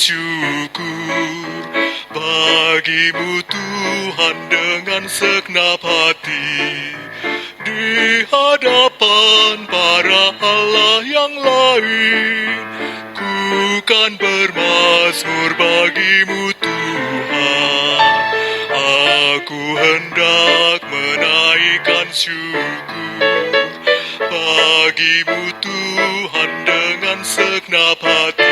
syukur bagimu Tuhan dengan segenap hati. Di hadapan para Allah yang lain, ku kan bermazmur bagimu Tuhan. Aku hendak menaikkan syukur bagimu Tuhan dengan segenap hati.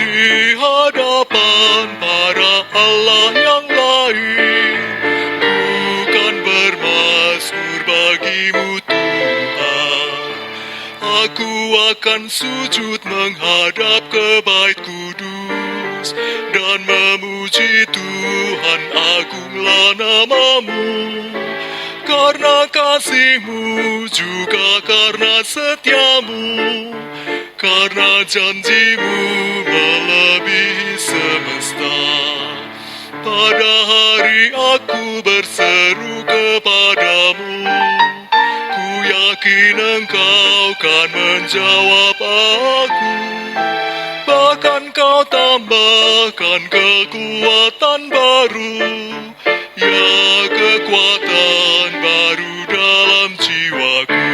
Di hadapan para Allah yang lain, ku kan bermazmur bagimu Tuhan. Aku akan sujud menghadap ke bait kudus dan memuji Tuhan, agunglah namamu. Karena kasih-Mu juga karena setiamu, karena janji-Mu melebihi semesta. Pada hari aku berseru kepadamu, ku yakin Engkau kan menjawab aku. Bahkan Kau tambahkan kekuatan baru, ya kekuatan baru dalam jiwaku.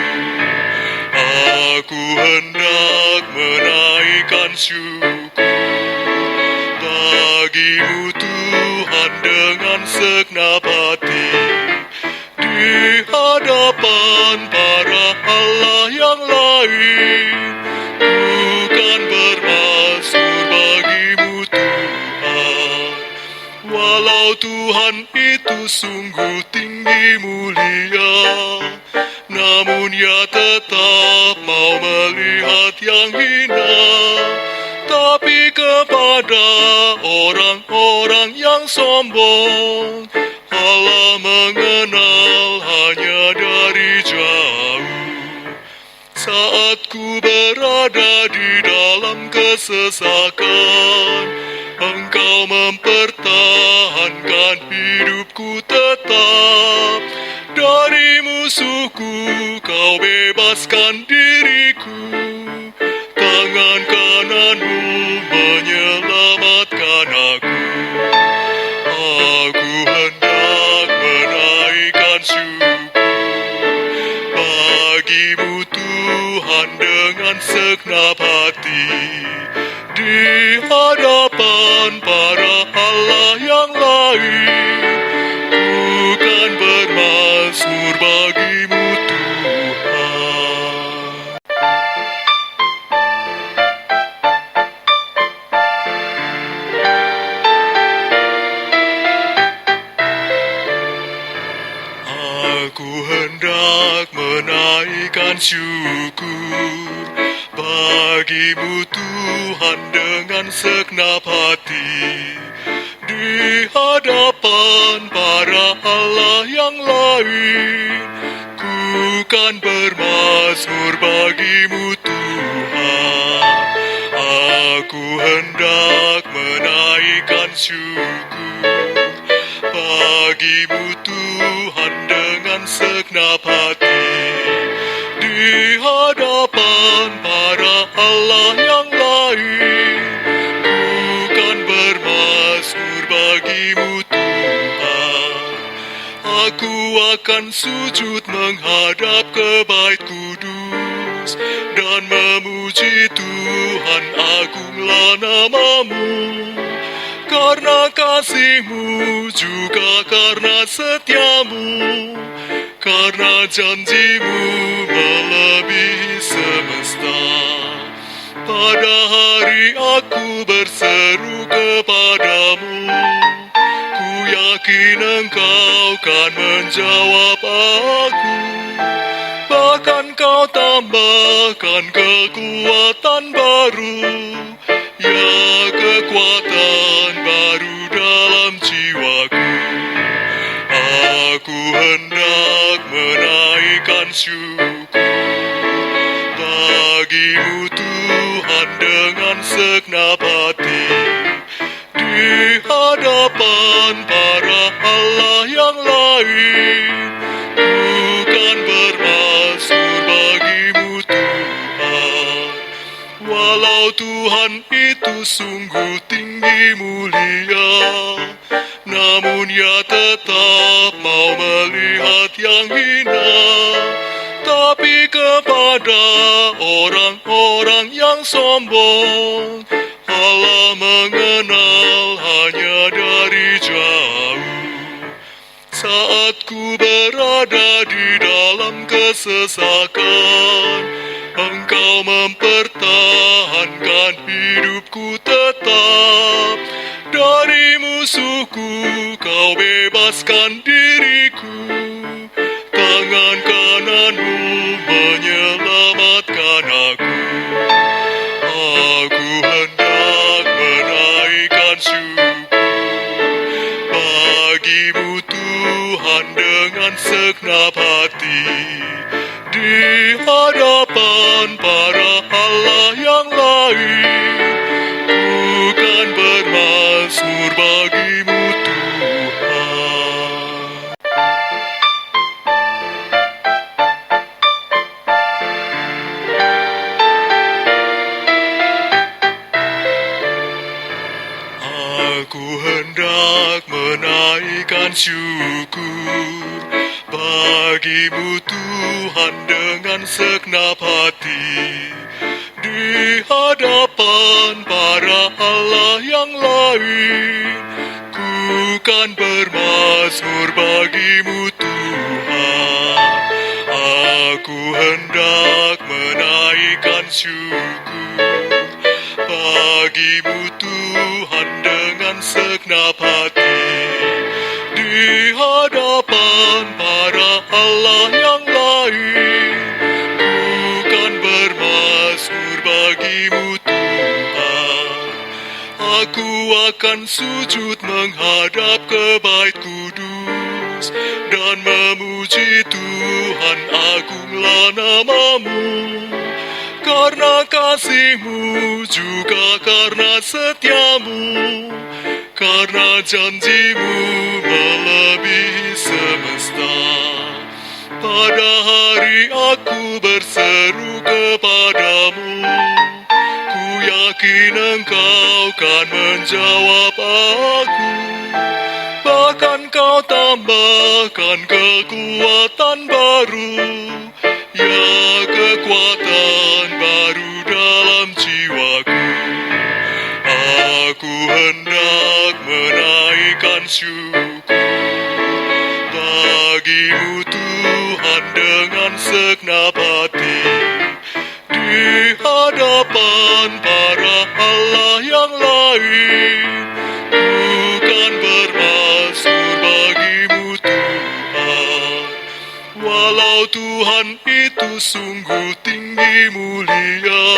Aku hendak menaikkan syukur bagimu Tuhan dengan segenap hati. Di hadapan para Allah yang lain, ku kan bermazmur bagimu Tuhan. Walau Tuhan itu sungguh tinggi mulia, namun Ia tetap mau melihat yang hina. Tapi kepada orang-orang yang sombong, Allah mengenal hanya dari jauh. Saat ku berada di dalam kesesakan, Engkau mempertahankan hidupku tetap. Dari musuhku Kau bebaskan diriku, tangan kanan-Mu menyelamatkan aku. Aku hendak menaikkan syukur bagimu Tuhan dengan segenap hati. Di hadapan para Allah yang lain, ku kan bermazmur bagimu Tuhan. Aku hendak menaikkan syukur bagimu Tuhan dengan segenap hati. Di hadapan para Allah yang lain, ku kan bermazmur bagimu Tuhan. Aku hendak menaikkan syukur bagimu Tuhan dengan segenap hati. Di hadapan para Allah yang lain, ku kan bermazmur bagimu Tuhan. Aku akan sujud menghadap ke bait kudus dan memuji Tuhan, agunglah namamu. Karena kasih-Mu juga karena setiamu, karena janji-Mu melebihi semesta. Pada hari aku berseru kepadamu, ku yakin Engkau kan menjawab aku. Bahkan Kau tambahkan kekuatan baru, ya kekuatan baru dalam jiwaku. Aku hendak menaikkan syukur bagimu Tuhan dengan segenap hati. Di hadapan para Allah yang lain, ku kan bermazmur bagimu Tuhan. Walau Tuhan itu sungguh tinggi mulia, namun Ia tetap mau melihat yang hina. Tapi kepada orang-orang yang sombong, Allah mengenal hanya dari jauh. Saat ku berada di dalam kesesakan, Engkau mempertahankan hidupku tetap. Dari musuhku Kau bebaskan diriku, tangan kananmu menyelamatkan aku. Aku hendak menaikkan syukur bagimu Tuhan dengan segenap hati, di hadapan para Allah yang lain. Ku kan bermazmur bagimu Tuhan. Aku hendak menaikkan syukur bagimu Tuhan dengan segenap hati, di hadapan para Allah yang lain. Ku kan bermazmur bagimu Tuhan. Aku hendak menaikkan syukur bagimu Tuhan dengan segenap hati, di hadapan para Allah yang lain. Ku kan bermazmur bagimu Tuhan. Aku akan sujud menghadap ke bait kudus dan memuji Tuhan, agunglah namamu. Karena kasih-Mu juga karena setia-Mu, karena janji-Mu melebihi semesta. Pada hari aku berseru kepadamu, ku yakin Engkau kan menjawab aku. Bahkan Kau tambahkan kekuatan baru, ya kekuatan baru dalam jiwaku. Aku hendak menaikkan syukur bagimu Tuhan dengan segenap hati, di hadapan para Allah yang lain. Ku kan bermazmur bagimu Tuhan. Walau Tuhan itu sungguh tinggi mulia,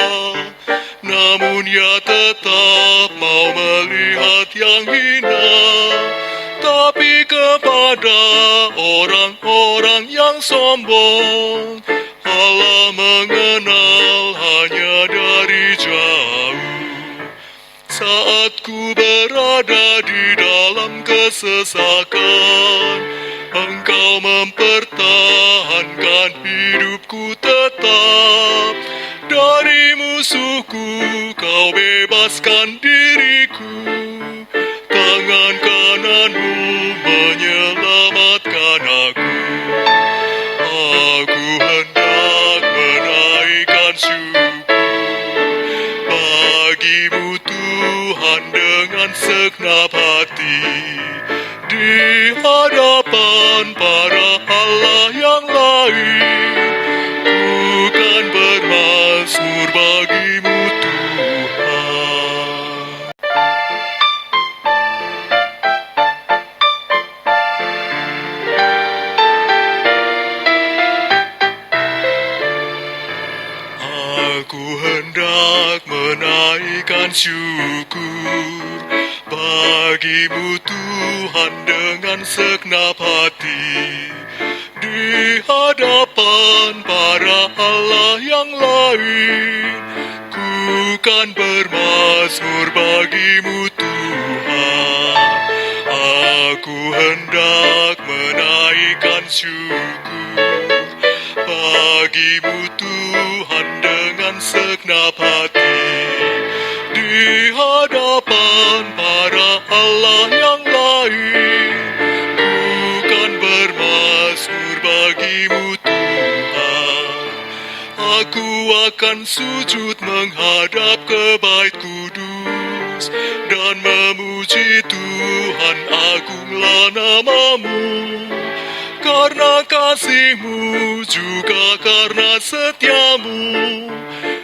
namun Ia tetap mau melihat yang hina. Tapi kepada orang-orang yang sombong, Allah mengenal hanya dari jauh. Saat ku berada di dalam kesesakan, Engkau mempertahankan hidupku tetap. Dari musuhku Kau bebaskan diriku, tangan kananmu menyelamatkan aku. Aku hendak menaikkan syukur bagimu Tuhan dengan segenap hati, di hadapan para Allah yang lain. Ku kan bermazmur bagimu Tuhan. Aku hendak menaikkan syukur bagimu Tuhan dengan segenap hati, di hadapan para Allah yang lain. Ku kan bermazmur bagimu Tuhan. Aku hendak menaikkan syukur bagimu Tuhan dengan segenap hati, hadapan para Allah yang lain. Bukan bermasmur bagimu Tuhan. Aku akan sujud menghadap ke Bait Kudus dan memuji Tuhan, agunglah namamu. Karena kasih-Mu juga karena setiamu,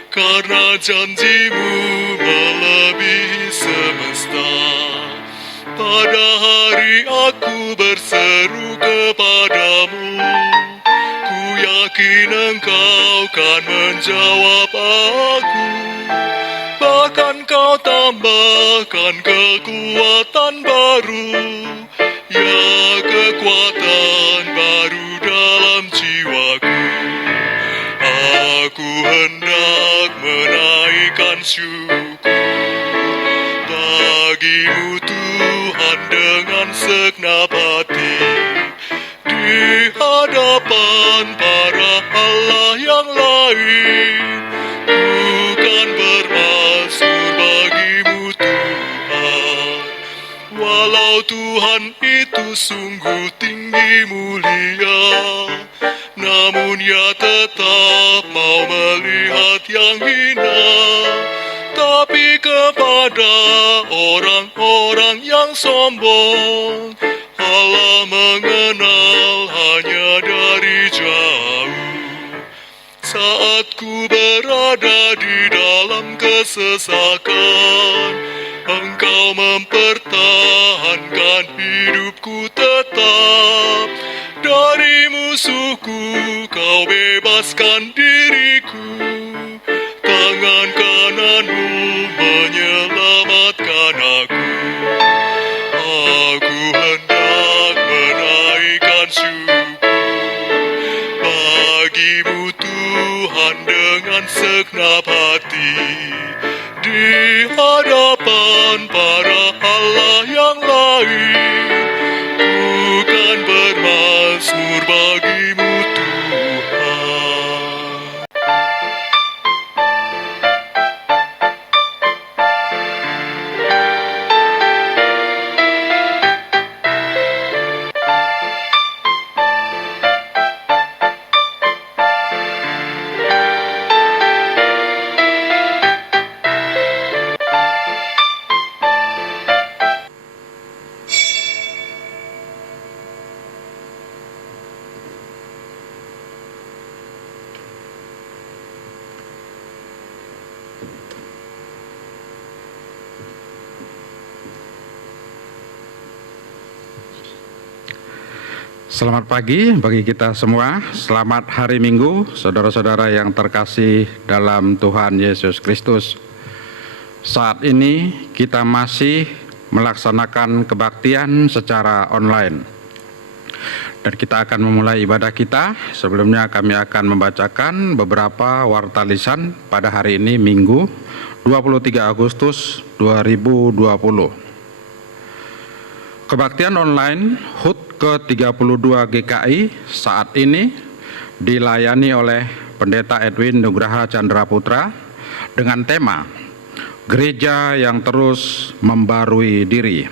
karena janji-Mu melebihi semesta. Pada hari aku berseru kepadamu, ku yakin Engkau kan menjawab aku. Bahkan Kau tambahkan kekuatan baru, ya kekuatan baru dalam jiwaku. Aku hendak menaikkan syukur bagimu Tuhan dengan segenap hati, di hadapan para Allah yang lain. Bukan bermasmur bagimu Tuhan. Walau Tuhan itu sungguh tinggi mulia, namun Ia tetap mau melihat yang hina. Tapi kepada orang-orang yang sombong, Allah mengenal hanya dari jauh. Saat ku berada di dalam kesesakan, Engkau mempertahankan hidupku tetap. Dari musuhku Kau bebaskan diriku, tangan kanan-Mu menyelamatkan aku. Aku hendak menaikkan syukur bagimu Tuhan dengan segenap hati, di hadapan para Allah yang lain. Bukan bermasmur bagimu Tuhan. Selamat pagi bagi kita semua, selamat hari Minggu, saudara-saudara yang terkasih dalam Tuhan Yesus Kristus. Saat ini kita masih melaksanakan kebaktian secara online. Dan kita akan memulai ibadah kita. Sebelumnya kami akan membacakan beberapa warta lisan pada hari ini Minggu 23 Agustus 2020. Kebaktian online HUT ke-32 GKI saat ini dilayani oleh Pendeta Edwin Nugraha Chandra Putra dengan tema Gereja yang Terus Membarui Diri.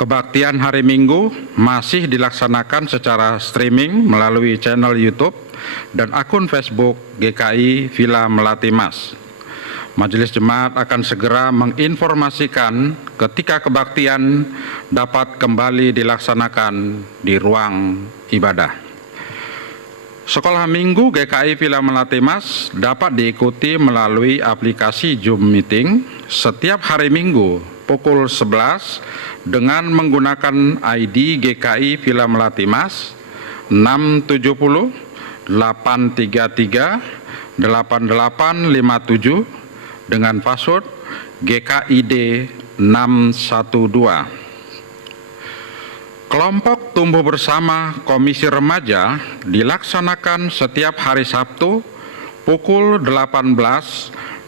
Kebaktian hari Minggu masih dilaksanakan secara streaming melalui channel YouTube dan akun Facebook GKI Villa Melati Mas. Majelis Jemaat akan segera menginformasikan ketika kebaktian dapat kembali dilaksanakan di ruang ibadah. Sekolah Minggu GKI Villa Melati Mas dapat diikuti melalui aplikasi Zoom Meeting setiap hari Minggu pukul 11 dengan menggunakan ID GKI Villa Melati Mas 670 833 8857 dengan password GKID 612. Kelompok tumbuh bersama Komisi Remaja dilaksanakan setiap hari Sabtu pukul 18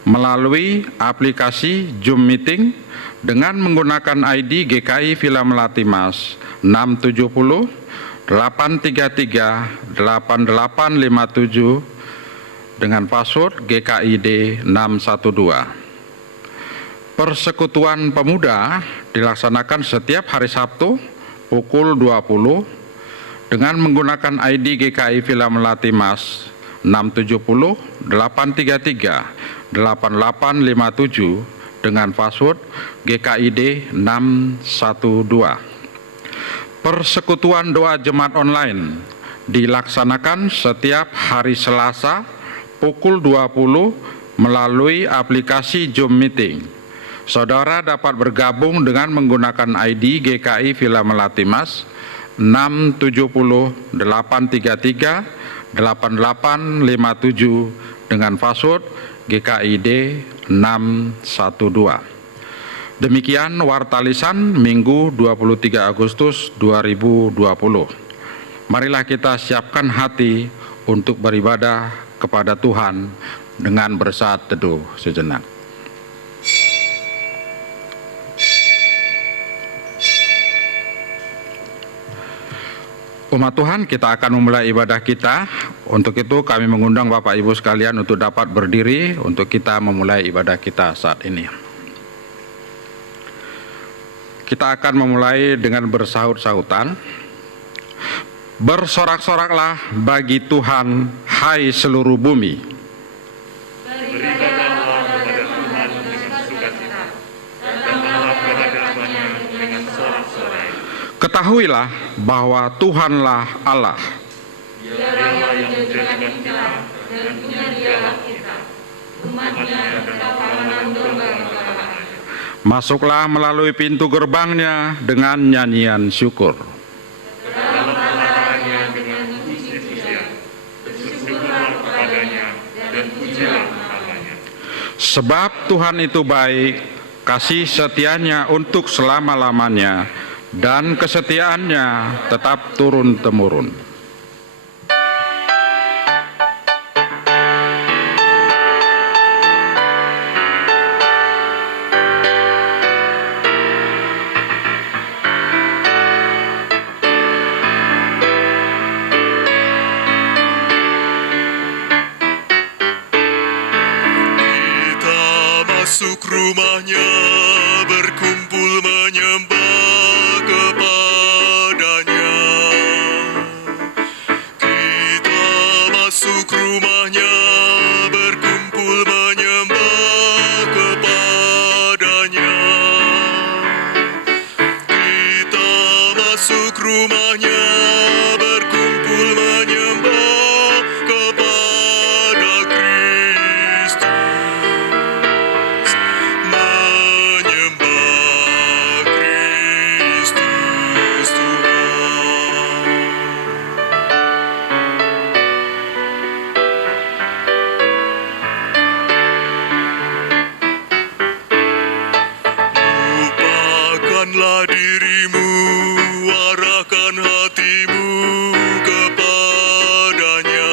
melalui aplikasi Zoom Meeting dengan menggunakan ID GKI Villa Melati Mas 670 833 8857 dengan password GKID 612. Persekutuan Pemuda dilaksanakan setiap hari Sabtu pukul 20 dengan menggunakan ID GKI Villa Melati Mas 670 833 8857 dengan password GKID 612. Persekutuan Doa Jemaat Online dilaksanakan setiap hari Selasa pukul 20 melalui aplikasi Zoom Meeting. Saudara dapat bergabung dengan menggunakan ID GKI Villa Melati Mas 670 833 8857 dengan password GKID 612. Demikian Warta Lisan Minggu 23 Agustus 2020. Marilah kita siapkan hati untuk beribadah kepada Tuhan dengan bersaat teduh sejenak. Umat Tuhan, kita akan memulai ibadah kita. Untuk itu kami mengundang Bapak Ibu sekalian untuk dapat berdiri untuk kita memulai ibadah kita saat ini. Kita akan memulai dengan bersahut-sahutan. Bersorak-soraklah bagi Tuhan, hai seluruh bumi. Beribadah kepada Tuhan dengan sukacita, datanglah kehadapannya dengan sorak-sorai. Ketahuilah bahwa Tuhanlah Allah. Dialah yang menjadikan kita dan punya dialah kita, umatnya dan kawanan domba-dombanya. Masuklah melalui pintu gerbangnya dengan nyanyian syukur. Dalam halamannya dengan puji-pujian, bersyukurlah kepadanya dan pujilah namanya. Sebab Tuhan itu baik, kasih setianya untuk selama-lamanya, dan kesetiaannya tetap turun-temurun. Masuk rumahnya, berkumpul menyembah kepadanya. Kita masuk rumahnya, berkumpul menyembah kepadanya. Kita masuk rumahnya, berkumpul menyembah kepada Kristus. Lupakanlah dirimu, arahkan hatimu kepadanya.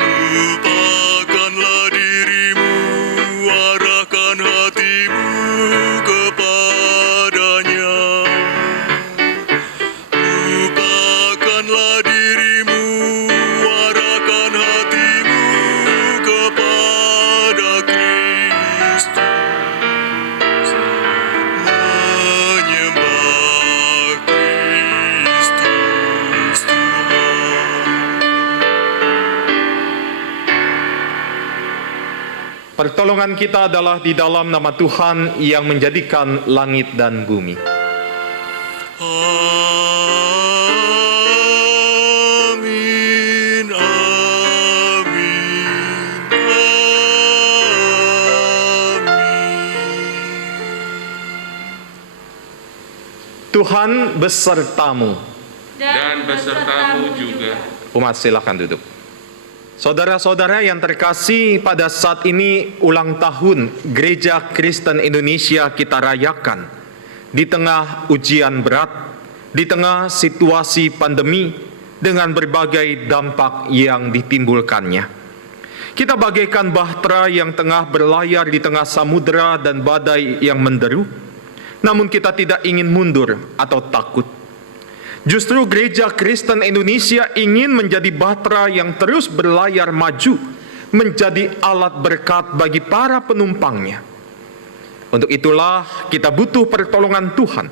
Lupakanlah dirimu, arahkan hatimu kepadanya. Lupakanlah dirimu, arahkan hatimu kepada Kristus. Menyembah Kristus Tuhan. Pertolongan kita adalah di dalam nama Tuhan yang menjadikan langit dan bumi. Amin, amin, amin. Tuhan besertamu. dan besertamu juga. Umat silakan duduk. Saudara-saudara yang terkasih, pada saat ini ulang tahun Gereja Kristen Indonesia kita rayakan. Di tengah ujian berat, di tengah situasi pandemi dengan berbagai dampak yang ditimbulkannya. Kita bagaikan bahtera yang tengah berlayar di tengah samudera dan badai yang menderu. Namun kita tidak ingin mundur atau takut. Justru Gereja Kristen Indonesia ingin menjadi bahtera yang terus berlayar maju, menjadi alat berkat bagi para penumpangnya. Untuk itulah kita butuh pertolongan Tuhan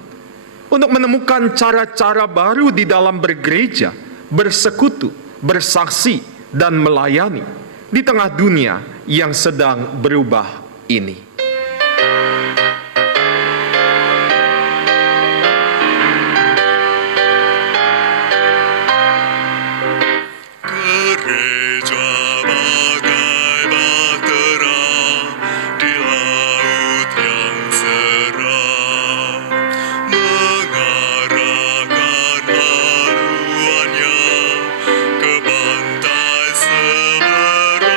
untuk menemukan cara-cara baru di dalam bergereja, bersekutu, bersaksi, dan melayani di tengah dunia yang sedang berubah ini. Gereja bagai bahtera di laut yang seram, mengarahkan haluannya ke pantai seberang.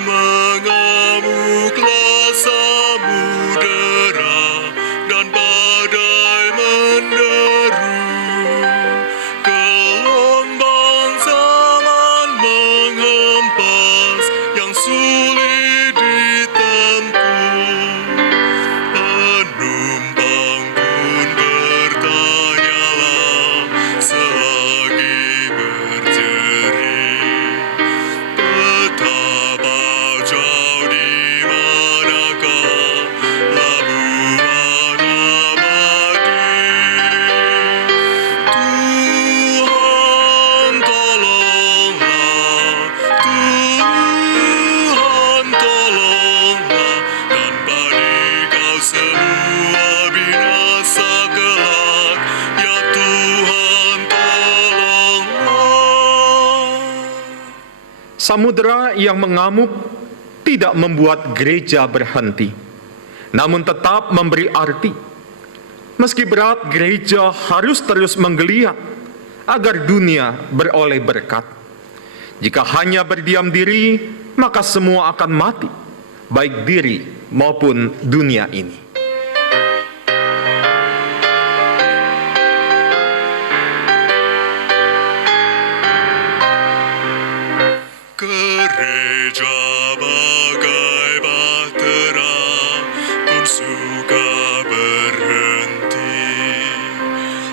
Mengamuklah samudera dan badai menderu. Gelombang zaman menghempas yang sulit ditempuh. Penumpang pun bertanyalah selagi berjerit, betapa jauh di manakah labuan abadi. Tuhan tolonglah, Tuhan tolonglah, tanpa Dikau semua binasa kelak. Ya Tuhan tolonglah. Samudera yang mengamuk tidak membuat gereja berhenti, namun tetap memberi arti. Meski berat, gereja harus terus menggeliat agar dunia beroleh berkat. Jika hanya berdiam diri, maka semua akan mati, baik diri maupun dunia ini. Gereja bagai bahtera pun suka berhenti,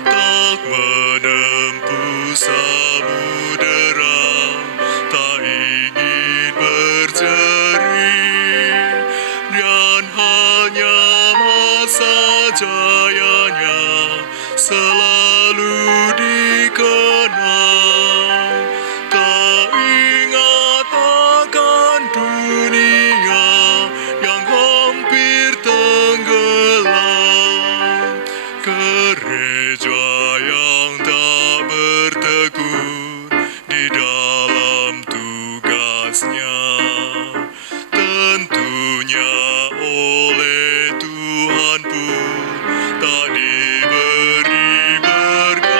tak menempuh samudera, tak ingin berjerit, dan hanya masa jayanya selalu dikenang. Tak ingat akan dunia yang hampir tenggelam. Gereja yang tak bertekun di dalam tugasnya, tentunya oleh Tuhan pun tak diberi berkat.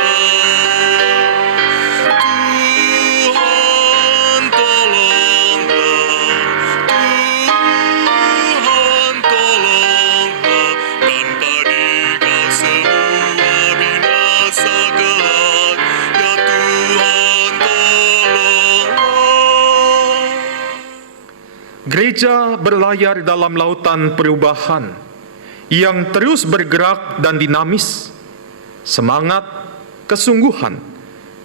Tuhan tolonglah, Tuhan tolonglah, tanpa Dikau semua binasa kelak. Ya Tuhan tolonglah. Gereja berlayar dalam lautan perubahan yang terus bergerak dan dinamis. Semangat, kesungguhan,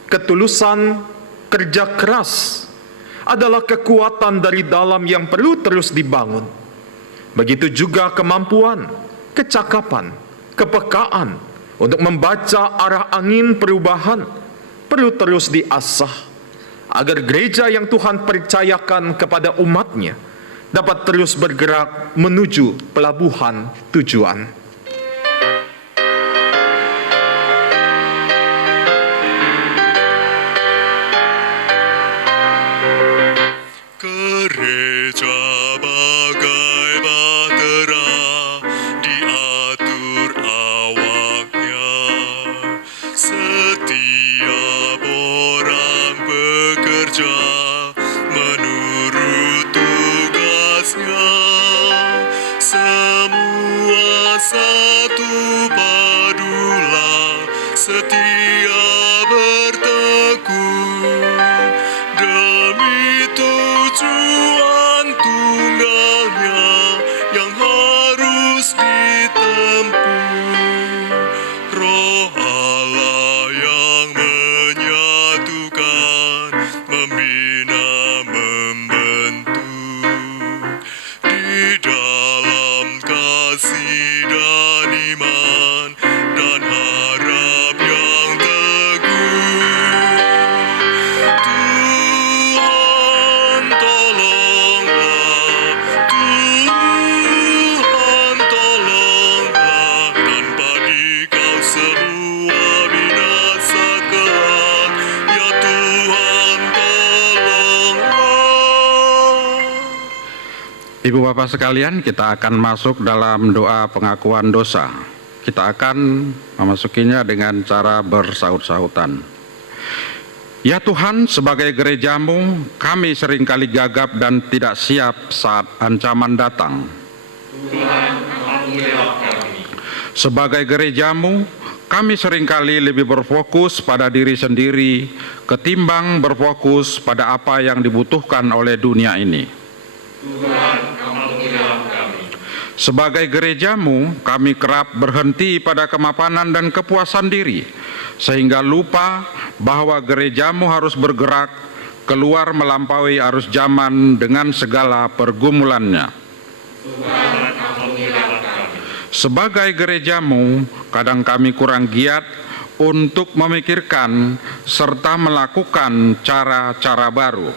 ketulusan, kerja keras adalah kekuatan dari dalam yang perlu terus dibangun. Begitu juga kemampuan, kecakapan, kepekaan untuk membaca arah angin perubahan perlu terus diasah agar gereja yang Tuhan percayakan kepada umatnya dapat terus bergerak menuju pelabuhan tujuan. Gereja bagai bahtera diatur awaknya, setiap orang bekerja menurut tugasnya, semua satu padulah setia bertekun demi tujuan tunggalnya yang harus ditempuh. Roh Allah yang menyatukan, membina, membentuk di dalam kasih dan iman dan harap yang teguh. Tuhan tolonglah, Tuhan tolonglah, tanpa Dikau semua binasa kelak. Ya Tuhan tolonglah. Ibu Bapak sekalian, kita akan masuk dalam doa pengakuan dosa. Kita akan memasukinya dengan cara bersaut-sautan. Ya Tuhan, sebagai gereja-Mu, kami seringkali gagap dan tidak siap saat ancaman datang. Sebagai gereja-Mu, kami seringkali lebih berfokus pada diri sendiri ketimbang berfokus pada apa yang dibutuhkan oleh dunia ini. Sebagai gereja-Mu, kami kerap berhenti pada kemapanan dan kepuasan diri, sehingga lupa bahwa gereja-Mu harus bergerak keluar melampaui arus zaman dengan segala pergumulannya. Sebagai gereja-Mu, kadang kami kurang giat untuk memikirkan serta melakukan cara-cara baru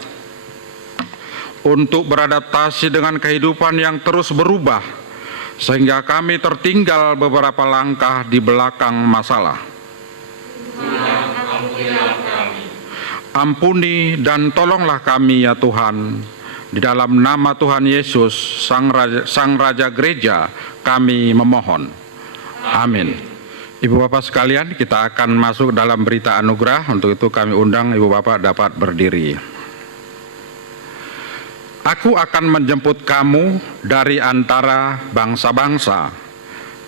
untuk beradaptasi dengan kehidupan yang terus berubah, sehingga kami tertinggal beberapa langkah di belakang masalah. Ampuni dan tolonglah kami ya Tuhan. Di dalam nama Tuhan Yesus, Sang Raja Gereja, kami memohon. Amin. Ibu Bapak sekalian, kita akan masuk dalam berita anugerah. Untuk itu kami undang Ibu Bapak dapat berdiri. Aku akan menjemput kamu dari antara bangsa-bangsa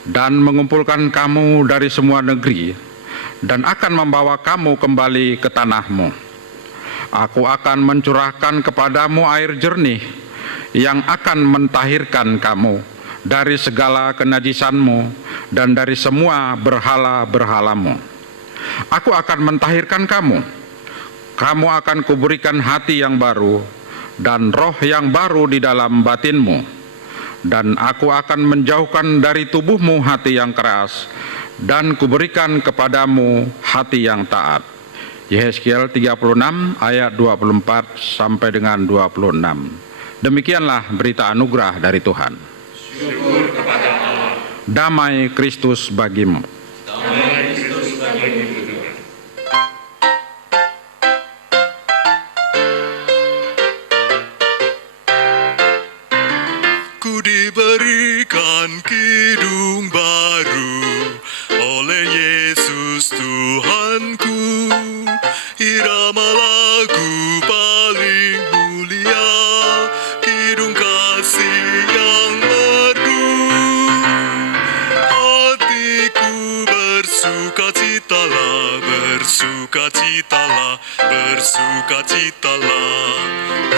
dan mengumpulkan kamu dari semua negeri dan akan membawa kamu kembali ke tanahmu. Aku akan mencurahkan kepadamu air jernih yang akan mentahirkan kamu dari segala kenajisanmu dan dari semua berhala-berhalamu. Aku akan mentahirkan kamu. Kamu akan kuberikan hati yang baru dan roh yang baru di dalam batinmu, dan aku akan menjauhkan dari tubuhmu hati yang keras, dan kuberikan kepadamu hati yang taat. Yehezkiel 36 ayat 24 sampai dengan 26. Demikianlah berita anugerah dari Tuhan. Syukur kepada Allah. Damai Kristus bagimu. Damai Kristus bagimu juga. Ku diberikan kidung baru oleh Yesus Tuhanku, irama lagu paling mulia, kidung kasih yang merdu. Hatiku bersukacitalah, bersukacitalah, bersukacitalah.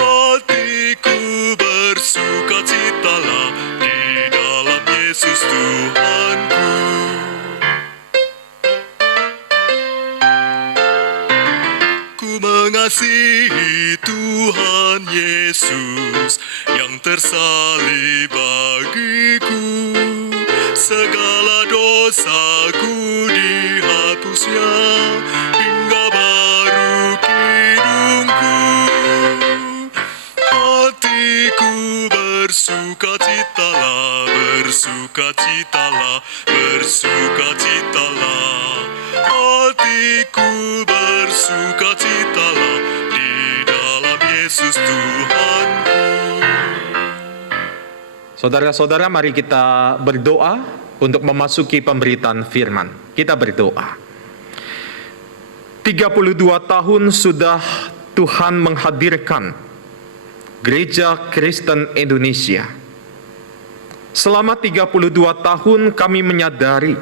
Hatiku bersukacitalah di dalam Yesus Tuhanku. Ku mengasihi Tuhan Yesus yang tersalib bagiku. Segala dosaku dihapusnya hingga baru kidungku. Hatiku bersukacitalah, bersukacitalah, bersukacitalah. Hatiku bersukacitalah di dalam Yesus Tuhanku. Saudara-saudara, mari kita berdoa untuk memasuki pemberitaan firman. Kita berdoa. 32 tahun sudah Tuhan menghadirkan Gereja Kristen Indonesia. Selama 32 tahun kami menyadari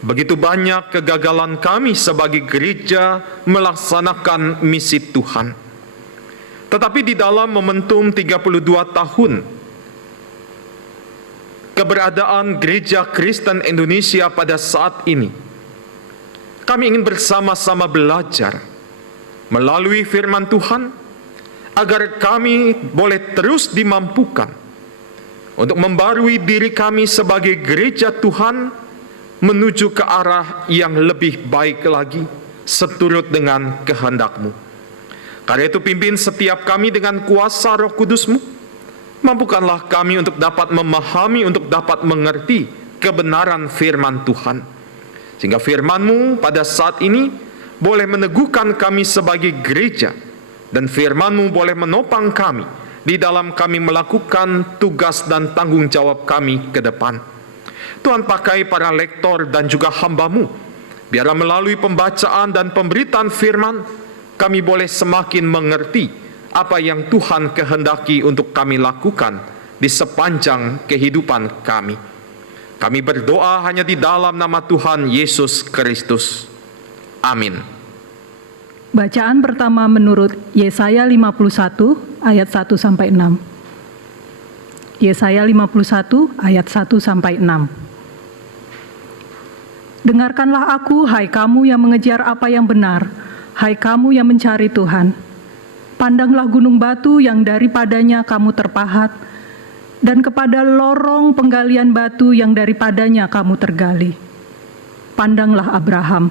begitu banyak kegagalan kami sebagai gereja melaksanakan misi Tuhan. Tetapi di dalam momentum 32 tahun keberadaan Gereja Kristen Indonesia pada saat ini, kami ingin bersama-sama belajar melalui firman Tuhan agar kami boleh terus dimampukan untuk membarui diri kami sebagai gereja Tuhan menuju ke arah yang lebih baik lagi seturut dengan kehendak-Mu. Karena itu pimpin setiap kami dengan kuasa Roh Kudus-Mu. Mampukanlah kami untuk dapat memahami, untuk dapat mengerti kebenaran firman Tuhan. Sehingga firman-Mu pada saat ini boleh meneguhkan kami sebagai gereja, dan firman-Mu boleh menopang kami di dalam kami melakukan tugas dan tanggung jawab kami ke depan. Tuhan, pakai para lektor dan juga hamba-Mu, biarlah melalui pembacaan dan pemberitaan firman, kami boleh semakin mengerti apa yang Tuhan kehendaki untuk kami lakukan di sepanjang kehidupan kami. Kami berdoa hanya di dalam nama Tuhan Yesus Kristus. Amin. Bacaan pertama menurut Yesaya 51 ayat 1-6. Yesaya 51 ayat 1-6. Dengarkanlah aku, hai kamu yang mengejar apa yang benar, hai kamu yang mencari Tuhan. Pandanglah gunung batu yang daripadanya kamu terpahat, dan kepada lorong penggalian batu yang daripadanya kamu tergali. Pandanglah Abraham,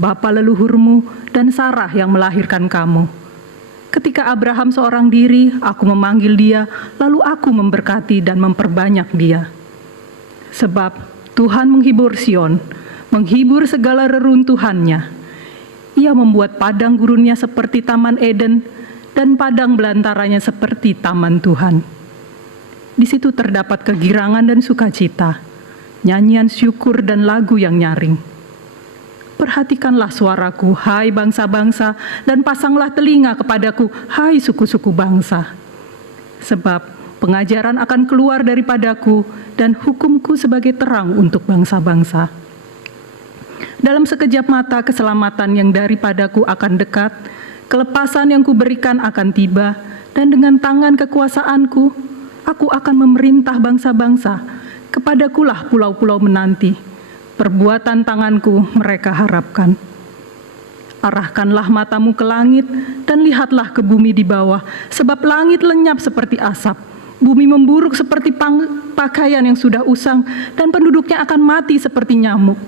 bapa leluhurmu, dan Sarah yang melahirkan kamu. Ketika Abraham seorang diri, aku memanggil dia, lalu aku memberkati dan memperbanyak dia. Sebab Tuhan menghibur Sion, menghibur segala reruntuhannya. Ia membuat padang gurunnya seperti Taman Eden, dan padang belantaranya seperti Taman Tuhan. Di situ terdapat kegirangan dan sukacita, nyanyian syukur dan lagu yang nyaring. Perhatikanlah suaraku, hai bangsa-bangsa, dan pasanglah telinga kepadaku, hai suku-suku bangsa. Sebab pengajaran akan keluar daripadaku, dan hukumku sebagai terang untuk bangsa-bangsa. Dalam sekejap mata keselamatan yang daripadaku akan dekat, kelepasan yang kuberikan akan tiba, dan dengan tangan kekuasaanku, aku akan memerintah bangsa-bangsa, kepadakulah pulau-pulau menanti, perbuatan tanganku mereka harapkan. Arahkanlah matamu ke langit, dan lihatlah ke bumi di bawah, sebab langit lenyap seperti asap, bumi memburuk seperti pakaian yang sudah usang, dan penduduknya akan mati seperti nyamuk.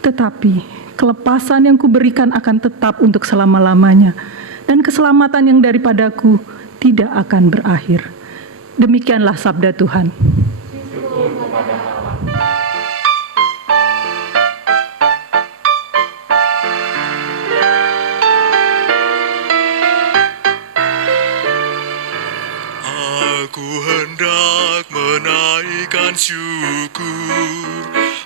Tetapi kelepasan yang kuberikan akan tetap untuk selama-lamanya, dan keselamatan yang daripadaku tidak akan berakhir. Demikianlah sabda Tuhan. Aku hendak menaikkan syukur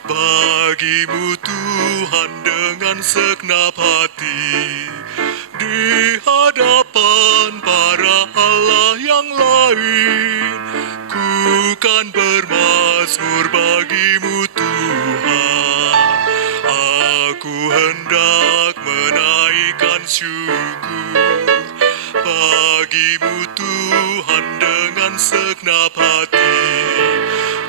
bagi-Mu Tuhan dengan segenap hati, di hadapan para Allah yang lain, ku kan bermazmur bagi-Mu Tuhan. Aku hendak menaikkan syukur bagi-Mu Tuhan dengan segenap hati,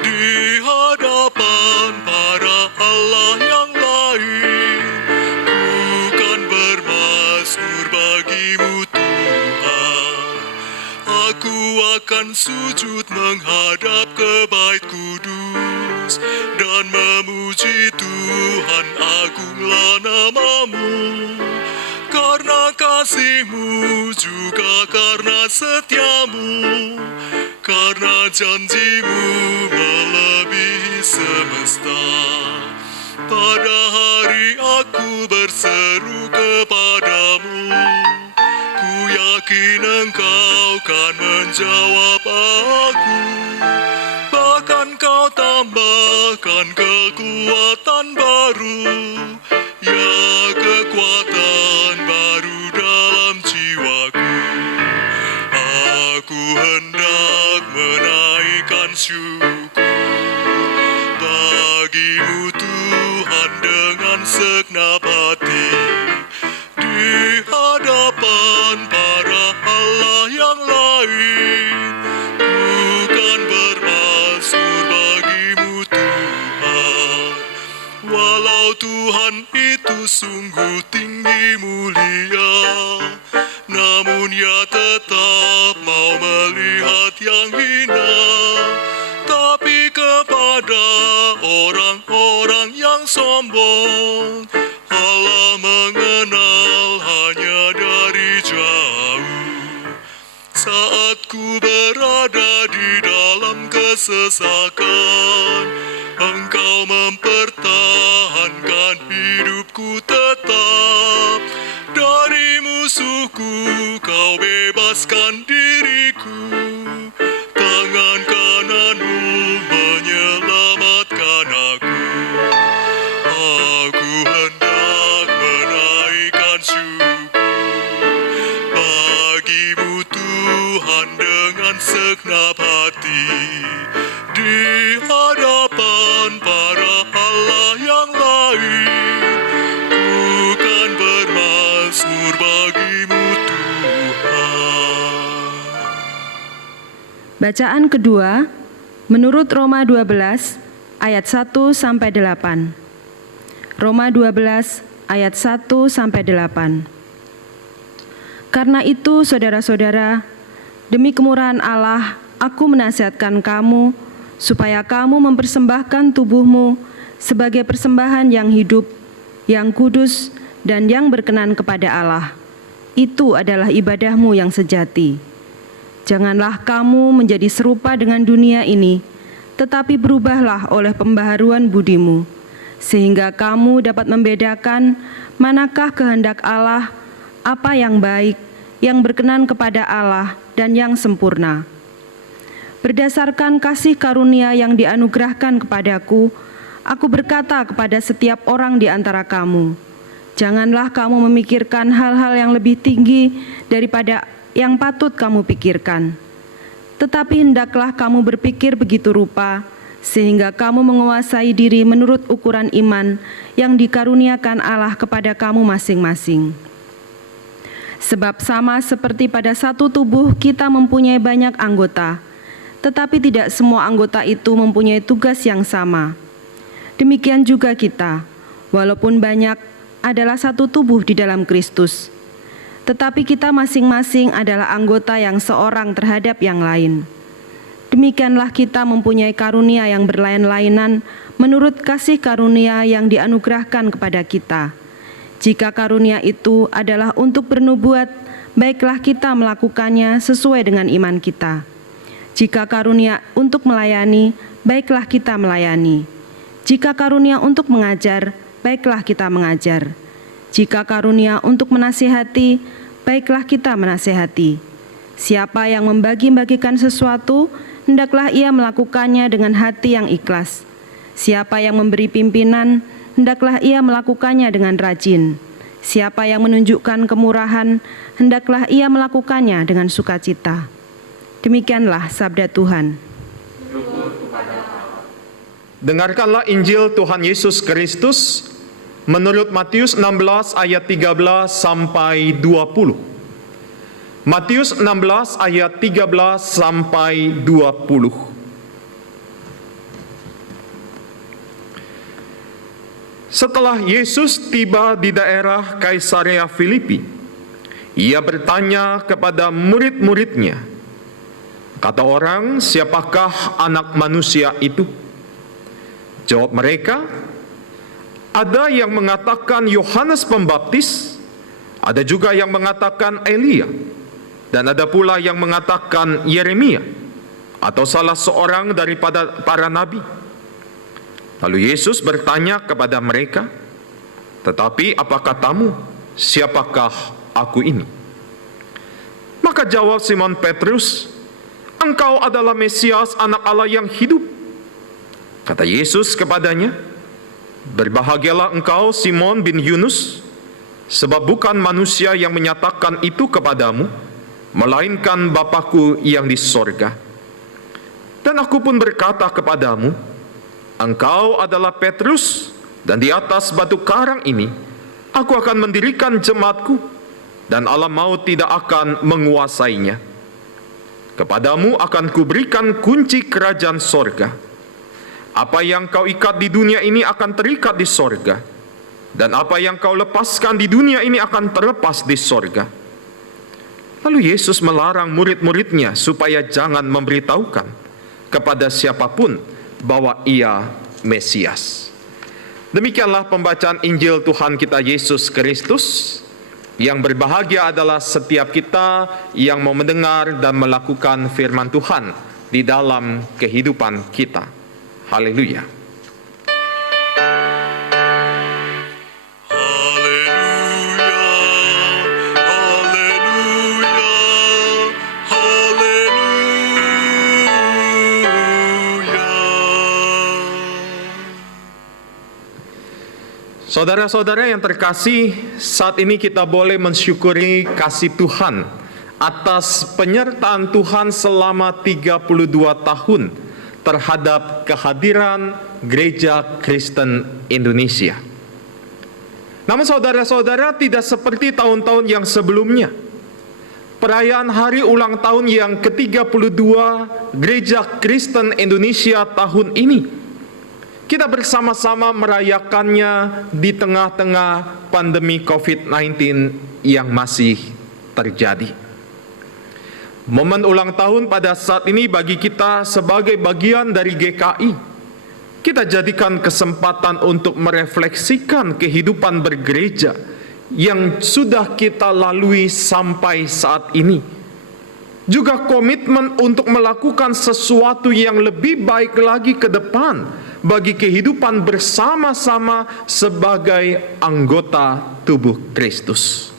di hadapan para Allah yang lain, ku kan bermazmur bagi-Mu Tuhan. Aku akan sujud menghadap ke bait kudus dan memuji Tuhan, agunglah nama-Mu. Karena kasih-Mu juga karena setia-Mu, karena janji-Mu melebihi semesta. Pada hari aku berseru kepadamu, ku yakin Engkau kan menjawab aku. Bahkan Kau tambahkan kekuatan baru, ya kekuatan baru dalam jiwaku. Aku hendak menaikkan syukur bagi-Mu Tuhan dengan segenap hati, di hadapan para Allah yang lain, ku kan bermazmur bagi-Mu Tuhan. Walau Tuhan itu sungguh tinggi mulia, namun Ia tetap mau melihat yang hina. Tak kepada orang-orang yang sombong. Allah mengenal hanya dari jauh. Saat ku berada di dalam kesesakan, Engkau mempertahankan hidupku tetap. Dari musuhku Kau bebaskan diriku. Tangan kananmu menyelamatkan aku. Aku hendak menaikkan syukur bagimu Tuhan dengan segenap hati. Di hadapan para Allah yang lain, ku kan bermazmur bagimu Tuhan. Bacaan kedua menurut Roma 12 ayat 1 sampai 8. Roma 12 ayat 1 sampai 8. Karena itu saudara-saudara, demi kemurahan Allah, aku menasihatkan kamu supaya kamu mempersembahkan tubuhmu sebagai persembahan yang hidup, yang kudus, dan yang berkenan kepada Allah. Itu adalah ibadahmu yang sejati. Janganlah kamu menjadi serupa dengan dunia ini, tetapi berubahlah oleh pembaharuan budimu, sehingga kamu dapat membedakan manakah kehendak Allah, apa yang baik, yang berkenan kepada Allah, dan yang sempurna. Berdasarkan kasih karunia yang dianugerahkan kepadaku, aku berkata kepada setiap orang di antara kamu, janganlah kamu memikirkan hal-hal yang lebih tinggi daripada yang patut kamu pikirkan. Tetapi hendaklah kamu berpikir begitu rupa, sehingga kamu menguasai diri menurut ukuran iman yang dikaruniakan Allah kepada kamu masing-masing. Sebab sama seperti pada satu tubuh kita mempunyai banyak anggota, tetapi tidak semua anggota itu mempunyai tugas yang sama. Demikian juga kita, walaupun banyak, adalah satu tubuh di dalam Kristus. Tetapi kita masing-masing adalah anggota yang seorang terhadap yang lain. Demikianlah kita mempunyai karunia yang berlain-lainan menurut kasih karunia yang dianugerahkan kepada kita. Jika karunia itu adalah untuk bernubuat, baiklah kita melakukannya sesuai dengan iman kita. Jika karunia untuk melayani, baiklah kita melayani. Jika karunia untuk mengajar, baiklah kita mengajar. Jika karunia untuk menasihati, baiklah kita menasihati. Siapa yang membagi-bagikan sesuatu, hendaklah ia melakukannya dengan hati yang ikhlas. Siapa yang memberi pimpinan, hendaklah ia melakukannya dengan rajin. Siapa yang menunjukkan kemurahan, hendaklah ia melakukannya dengan sukacita. Demikianlah sabda Tuhan. Dengarkanlah Injil Tuhan Yesus Kristus menurut Matius 16 ayat 13 sampai 20. Matius 16 ayat 13 sampai 20. Setelah Yesus tiba di daerah Kaisarea Filipi, ia bertanya kepada murid-muridnya, kata orang, siapakah anak manusia itu? Jawab mereka, ada yang mengatakan Yohanes Pembaptis, ada juga yang mengatakan Elia, dan ada pula yang mengatakan Yeremia, atau salah seorang daripada para nabi. Lalu Yesus bertanya kepada mereka, tetapi apa katamu, siapakah aku ini? Maka jawab Simon Petrus, engkau adalah Mesias, anak Allah yang hidup. Kata Yesus kepadanya, berbahagialah engkau Simon bin Yunus, sebab bukan manusia yang menyatakan itu kepadamu, melainkan Bapa-Ku yang di sorga. Dan aku pun berkata kepadamu, engkau adalah Petrus, dan di atas batu karang ini, aku akan mendirikan jemaatku, dan alam maut tidak akan menguasainya. Kepadamu akan kuberikan kunci kerajaan sorga. Apa yang kau ikat di dunia ini akan terikat di sorga, dan apa yang kau lepaskan di dunia ini akan terlepas di sorga. Lalu Yesus melarang murid-muridnya supaya jangan memberitahukan kepada siapapun bahwa Ia Mesias. Demikianlah pembacaan Injil Tuhan kita Yesus Kristus. Yang berbahagia adalah setiap kita yang mau mendengar dan melakukan firman Tuhan di dalam kehidupan kita. Haleluya. Haleluya, haleluya, haleluya. Saudara-saudara yang terkasih, saat ini kita boleh mensyukuri kasih Tuhan atas penyertaan Tuhan selama 32 tahun terhadap kehadiran Gereja Kristen Indonesia. Namun saudara-saudara, tidak seperti tahun-tahun yang sebelumnya. Perayaan hari ulang tahun yang ke-32 Gereja Kristen Indonesia tahun ini, kita bersama-sama merayakannya di tengah-tengah pandemi COVID-19 yang masih terjadi. Momen ulang tahun pada saat ini bagi kita sebagai bagian dari GKI, kita jadikan kesempatan untuk merefleksikan kehidupan bergereja yang sudah kita lalui sampai saat ini. Juga komitmen untuk melakukan sesuatu yang lebih baik lagi ke depan bagi kehidupan bersama-sama sebagai anggota tubuh Kristus.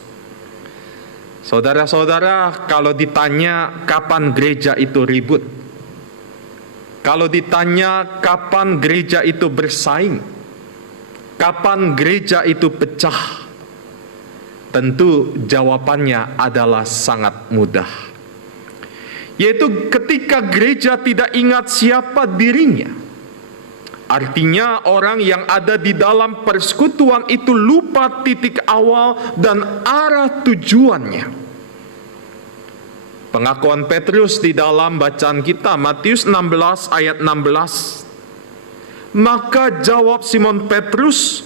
Saudara-saudara, kalau ditanya kapan gereja itu ribut, kalau ditanya kapan gereja itu bersaing, kapan gereja itu pecah, tentu jawabannya adalah sangat mudah. Yaitu ketika gereja tidak ingat siapa dirinya. Artinya orang yang ada di dalam persekutuan itu lupa titik awal dan arah tujuannya. Pengakuan Petrus di dalam bacaan kita, Matius 16 ayat 16. Maka jawab Simon Petrus,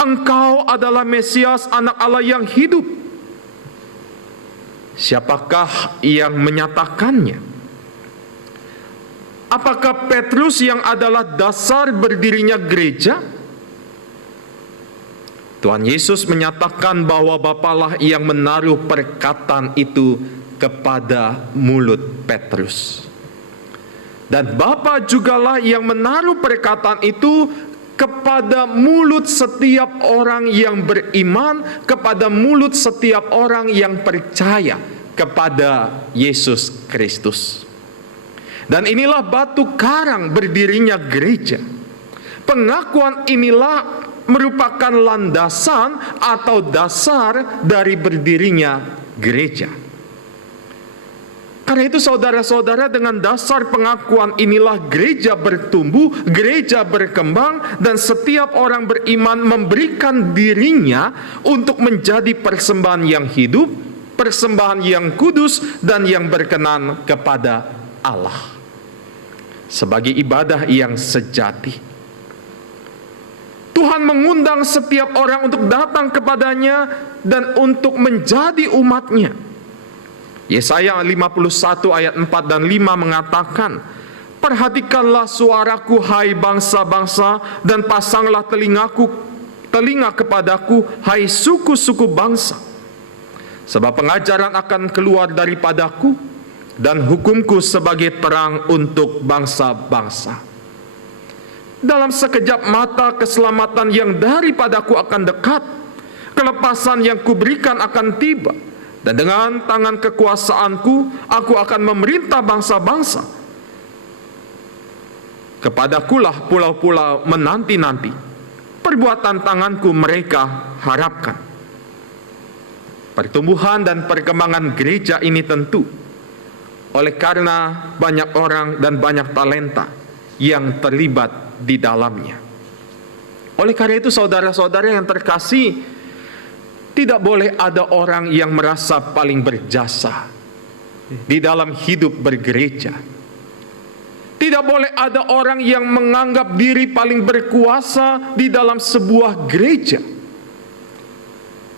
"Engkau adalah Mesias, anak Allah yang hidup." Siapakah yang menyatakannya? Apakah Petrus yang adalah dasar berdirinya gereja? Tuhan Yesus menyatakan bahwa Bapalah yang menaruh perkataan itu kepada mulut Petrus. Dan Bapa jugalah yang menaruh perkataan itu kepada mulut setiap orang yang beriman, kepada mulut setiap orang yang percaya kepada Yesus Kristus. Dan inilah batu karang berdirinya gereja. Pengakuan inilah merupakan landasan atau dasar dari berdirinya gereja. Karena itu saudara-saudara, dengan dasar pengakuan inilah gereja bertumbuh, gereja berkembang, dan setiap orang beriman memberikan dirinya untuk menjadi persembahan yang hidup, persembahan yang kudus, dan yang berkenan kepada Allah. Sebagai ibadah yang sejati. Tuhan mengundang setiap orang untuk datang kepadanya dan untuk menjadi umatnya. Yesaya 51 ayat 4 dan 5 mengatakan, "Perhatikanlah suaraku hai bangsa-bangsa, dan pasanglah telinga kepadaku hai suku-suku bangsa. Sebab pengajaran akan keluar daripadaku, dan hukumku sebagai terang untuk bangsa-bangsa. Dalam sekejap mata keselamatan yang daripadaku akan dekat, kelepasan yang kuberikan akan tiba, dan dengan tangan kekuasaanku aku akan memerintah bangsa-bangsa. Kepadakulah pulau-pulau menanti-nanti, perbuatan tanganku mereka harapkan." Pertumbuhan dan perkembangan gereja ini tentu oleh karena banyak orang dan banyak talenta yang terlibat di dalamnya. Oleh karena itu saudara-saudara yang terkasih, tidak boleh ada orang yang merasa paling berjasa di dalam hidup bergereja. Tidak boleh ada orang yang menganggap diri paling berkuasa di dalam sebuah gereja.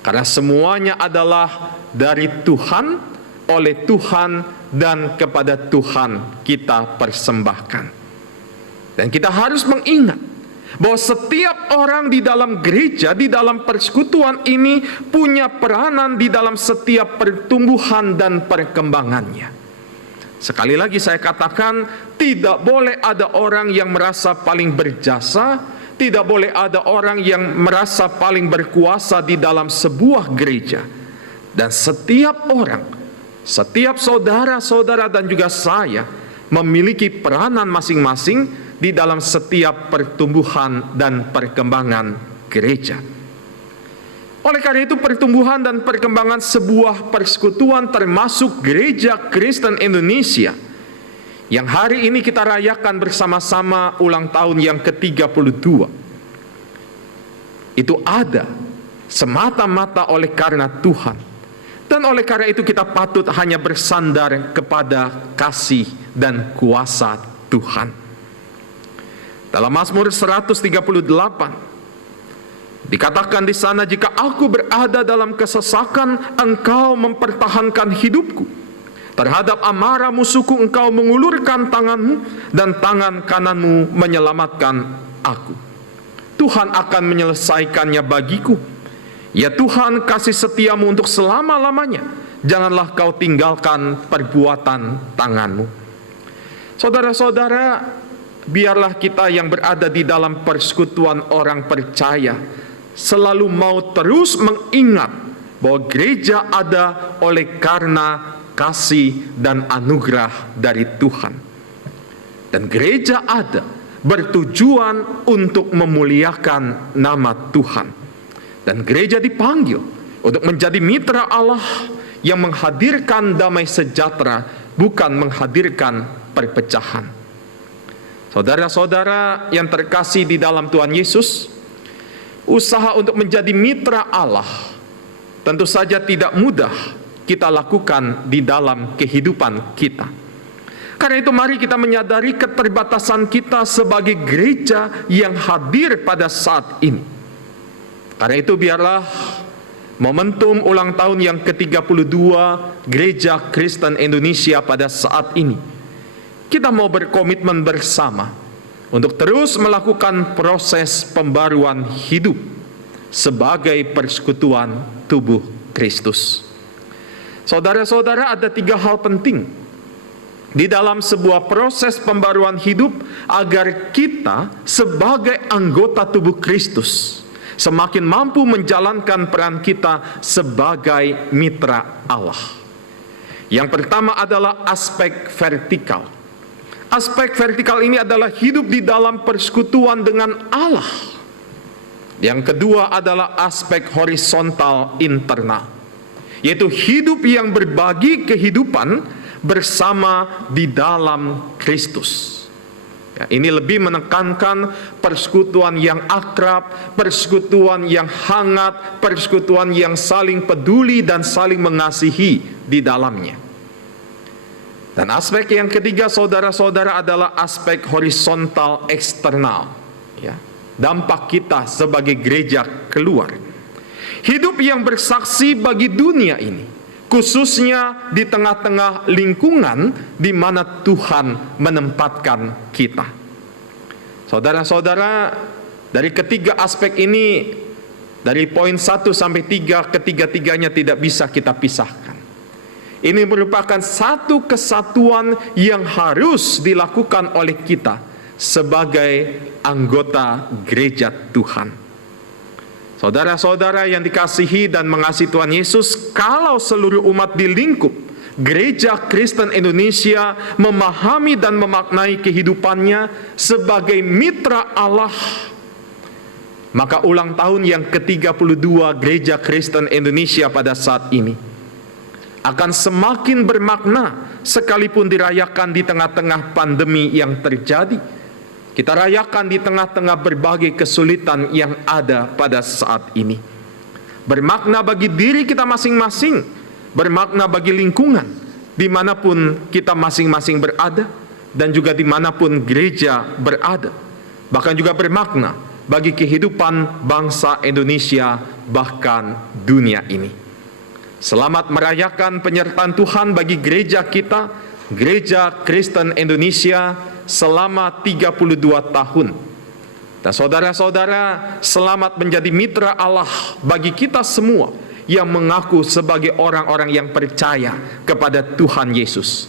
Karena semuanya adalah dari Tuhan, oleh Tuhan, dan kepada Tuhan kita persembahkan. Dan kita harus mengingat bahwa setiap orang di dalam gereja, di dalam persekutuan ini punya peranan di dalam setiap pertumbuhan dan perkembangannya. Sekali lagi saya katakan, tidak boleh ada orang yang merasa paling berjasa, tidak boleh ada orang yang merasa paling berkuasa di dalam sebuah gereja. Dan setiap orang, setiap saudara-saudara dan juga saya memiliki peranan masing-masing di dalam setiap pertumbuhan dan perkembangan gereja. Oleh karena itu, pertumbuhan dan perkembangan sebuah persekutuan termasuk Gereja Kristen Indonesia yang hari ini kita rayakan bersama-sama ulang tahun yang ke-32, itu ada semata-mata oleh karena Tuhan. Dan oleh karena itu kita patut hanya bersandar kepada kasih dan kuasa Tuhan. Dalam Mazmur 138 dikatakan di sana, jika aku berada dalam kesesakan, engkau mempertahankan hidupku. Terhadap amarah musuhku engkau mengulurkan tanganmu, dan tangan kananmu menyelamatkan aku. Tuhan akan menyelesaikannya bagiku. Ya Tuhan, kasih setiamu untuk selama-lamanya. Janganlah kau tinggalkan perbuatan tanganmu. Saudara-saudara, biarlah kita yang berada di dalam persekutuan orang percaya selalu mau terus mengingat bahwa gereja ada oleh karena kasih dan anugerah dari Tuhan. Dan gereja ada bertujuan untuk memuliakan nama Tuhan. Dan gereja dipanggil untuk menjadi mitra Allah yang menghadirkan damai sejahtera, bukan menghadirkan perpecahan. Saudara-saudara yang terkasih di dalam Tuhan Yesus, usaha untuk menjadi mitra Allah tentu saja tidak mudah kita lakukan di dalam kehidupan kita. Karena itu mari kita menyadari keterbatasan kita sebagai gereja yang hadir pada saat ini. Karena itu biarlah momentum ulang tahun yang ke-32 Gereja Kristen Indonesia pada saat ini, kita mau berkomitmen bersama untuk terus melakukan proses pembaruan hidup sebagai persekutuan tubuh Kristus. Saudara-saudara, ada 3 hal penting di dalam sebuah proses pembaruan hidup agar kita sebagai anggota tubuh Kristus semakin mampu menjalankan peran kita sebagai mitra Allah. Yang pertama adalah aspek vertikal. Aspek vertikal ini adalah hidup di dalam persekutuan dengan Allah. Yang kedua adalah aspek horizontal internal, yaitu hidup yang berbagi kehidupan bersama di dalam Kristus. Ini lebih menekankan persekutuan yang akrab, persekutuan yang hangat, persekutuan yang saling peduli dan saling mengasihi di dalamnya. Dan aspek yang ketiga, saudara-saudara, adalah aspek horizontal eksternal. Dampak kita sebagai gereja keluar. Hidup yang bersaksi bagi dunia ini, khususnya di tengah-tengah lingkungan di mana Tuhan menempatkan kita. Saudara-saudara, dari ketiga aspek ini, dari poin 1 sampai 3, ketiga-tiganya tidak bisa kita pisahkan. Ini merupakan satu kesatuan yang harus dilakukan oleh kita sebagai anggota gereja Tuhan. Saudara-saudara yang dikasihi dan mengasihi Tuhan Yesus, kalau seluruh umat di lingkup Gereja Kristen Indonesia memahami dan memaknai kehidupannya sebagai mitra Allah, maka ulang tahun yang ke-32 Gereja Kristen Indonesia pada saat ini akan semakin bermakna sekalipun dirayakan di tengah-tengah pandemi yang terjadi. Kita rayakan di tengah-tengah berbagai kesulitan yang ada pada saat ini. Bermakna bagi diri kita masing-masing, bermakna bagi lingkungan, dimanapun kita masing-masing berada, dan juga dimanapun gereja berada. Bahkan juga bermakna bagi kehidupan bangsa Indonesia, bahkan dunia ini. Selamat merayakan penyertaan Tuhan bagi gereja kita, Gereja Kristen Indonesia, selama 32 tahun. Dan saudara-saudara, selamat menjadi mitra Allah bagi kita semua yang mengaku sebagai orang-orang yang percaya kepada Tuhan Yesus.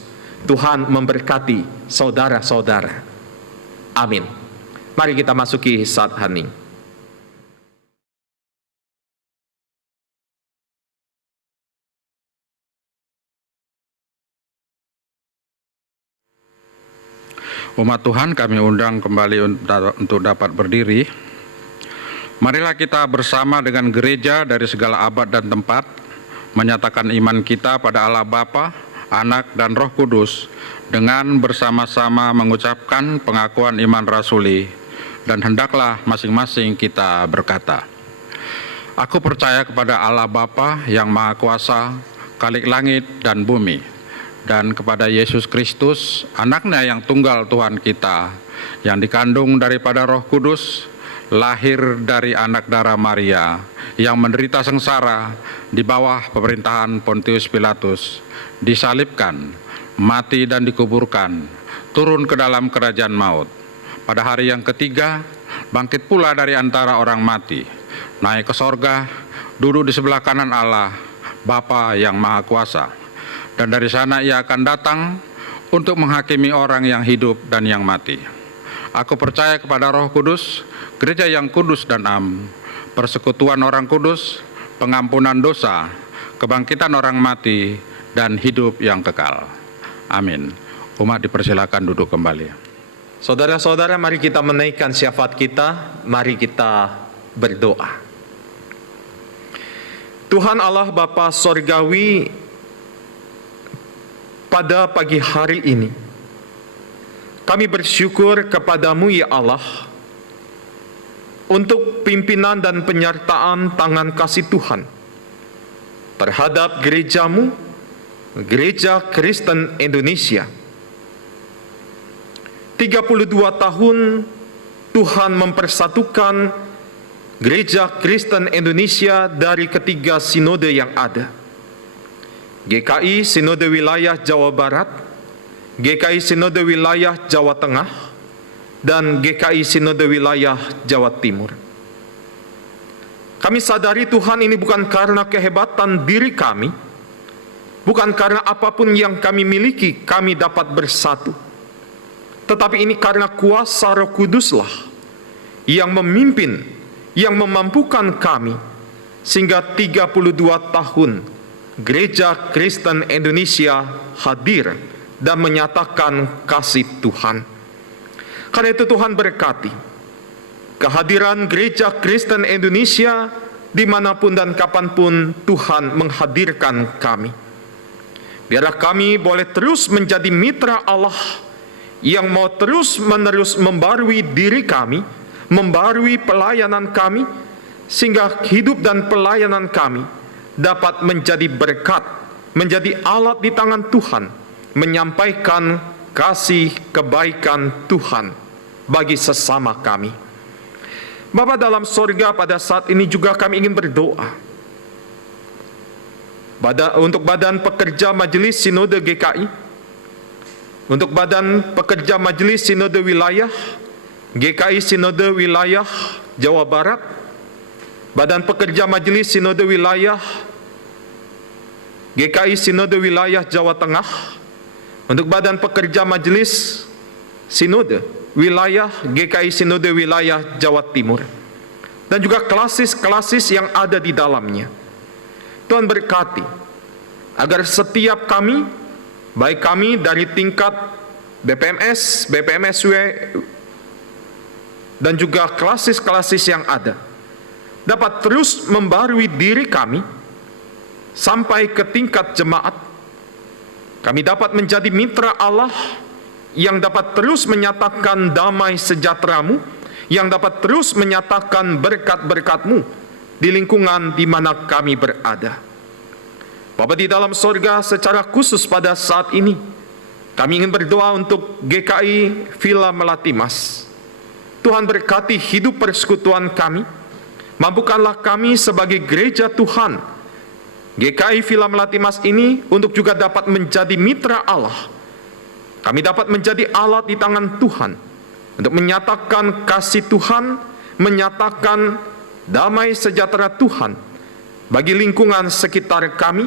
Tuhan memberkati saudara-saudara. Amin. Mari kita masuki saat hening. Umat Tuhan, kami undang kembali untuk dapat berdiri. Marilah kita bersama dengan gereja dari segala abad dan tempat menyatakan iman kita pada Allah Bapa, Anak, dan Roh Kudus dengan bersama-sama mengucapkan pengakuan iman rasuli, dan hendaklah masing-masing kita berkata, Aku percaya kepada Allah Bapa yang Maha Kuasa, Khalik langit dan bumi, dan kepada Yesus Kristus, Anaknya yang tunggal Tuhan kita, yang dikandung daripada Roh Kudus, lahir dari anak darah Maria, yang menderita sengsara di bawah pemerintahan Pontius Pilatus, disalibkan, mati dan dikuburkan, turun ke dalam kerajaan maut. Pada hari yang ketiga, bangkit pula dari antara orang mati, naik ke sorga, duduk di sebelah kanan Allah, Bapa yang Maha Kuasa. Dan dari sana ia akan datang untuk menghakimi orang yang hidup dan yang mati. Aku percaya kepada Roh Kudus, gereja yang kudus dan am, persekutuan orang kudus, pengampunan dosa, kebangkitan orang mati, dan hidup yang kekal. Amin. Umat dipersilakan duduk kembali. Saudara-saudara, mari kita menaikkan syafaat kita, mari kita berdoa. Tuhan Allah Bapa Sorgawi, pada pagi hari ini, kami bersyukur kepadamu ya Allah, untuk pimpinan dan penyertaan tangan kasih Tuhan terhadap gerejamu, Gereja Kristen Indonesia. 32 tahun Tuhan mempersatukan Gereja Kristen Indonesia dari ketiga sinode yang ada. GKI Sinode Wilayah Jawa Barat, GKI Sinode Wilayah Jawa Tengah, dan GKI Sinode Wilayah Jawa Timur. Kami sadari Tuhan, ini bukan karena kehebatan diri kami, bukan karena apapun yang kami miliki kami dapat bersatu, tetapi ini karena kuasa Roh Kuduslah yang memimpin, yang memampukan kami, sehingga 32 tahun Gereja Kristen Indonesia hadir dan menyatakan kasih Tuhan. Karena itu Tuhan berkati kehadiran Gereja Kristen Indonesia dimanapun dan kapanpun Tuhan menghadirkan kami. Biarlah kami boleh terus menjadi mitra Allah yang mau terus-menerus membarui diri kami, membarui pelayanan kami, sehingga hidup dan pelayanan kami dapat menjadi berkat, menjadi alat di tangan Tuhan, menyampaikan kasih kebaikan Tuhan bagi sesama kami. Bapa dalam sorga, pada saat ini juga kami ingin berdoa untuk Badan Pekerja Majelis Sinode GKI, untuk Badan Pekerja Majelis Sinode Wilayah GKI Sinode Wilayah Jawa Barat, Badan Pekerja Majelis Sinode Wilayah GKI Sinode Wilayah Jawa Tengah, untuk Badan Pekerja Majelis Sinode Wilayah GKI Sinode Wilayah Jawa Timur, dan juga klasis-klasis yang ada di dalamnya. Tuhan berkati agar setiap kami, baik kami dari tingkat BPMS, BPMSW, dan juga klasis-klasis yang ada, dapat terus membarui diri kami sampai ke tingkat jemaat. Kami dapat menjadi mitra Allah yang dapat terus menyatakan damai sejahtera-Mu, yang dapat terus menyatakan berkat-berkat-Mu di lingkungan di mana kami berada. Bapa di dalam sorga, secara khusus pada saat ini kami ingin berdoa untuk GKI Villa Melati Mas. Tuhan berkati hidup persekutuan kami, mampukanlah kami sebagai gereja Tuhan GKI Villa Melati Mas ini untuk juga dapat menjadi mitra Allah Kami dapat menjadi alat di tangan Tuhan untuk menyatakan kasih Tuhan, menyatakan damai sejahtera Tuhan bagi lingkungan sekitar kami,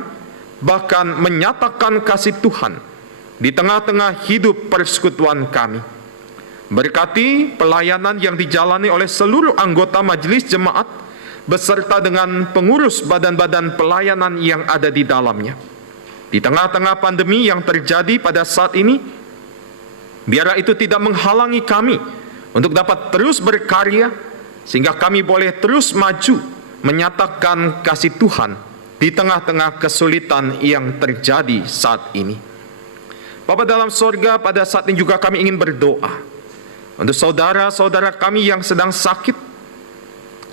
bahkan menyatakan kasih Tuhan di tengah-tengah hidup persekutuan kami. Berkati pelayanan yang dijalani oleh seluruh anggota majelis jemaat beserta dengan pengurus badan-badan pelayanan yang ada di dalamnya. Di tengah-tengah pandemi yang terjadi pada saat ini, biarlah itu tidak menghalangi kami untuk dapat terus berkarya, sehingga kami boleh terus maju menyatakan kasih Tuhan di tengah-tengah kesulitan yang terjadi saat ini. Bapa dalam sorga, pada saat ini juga kami ingin berdoa untuk saudara-saudara kami yang sedang sakit.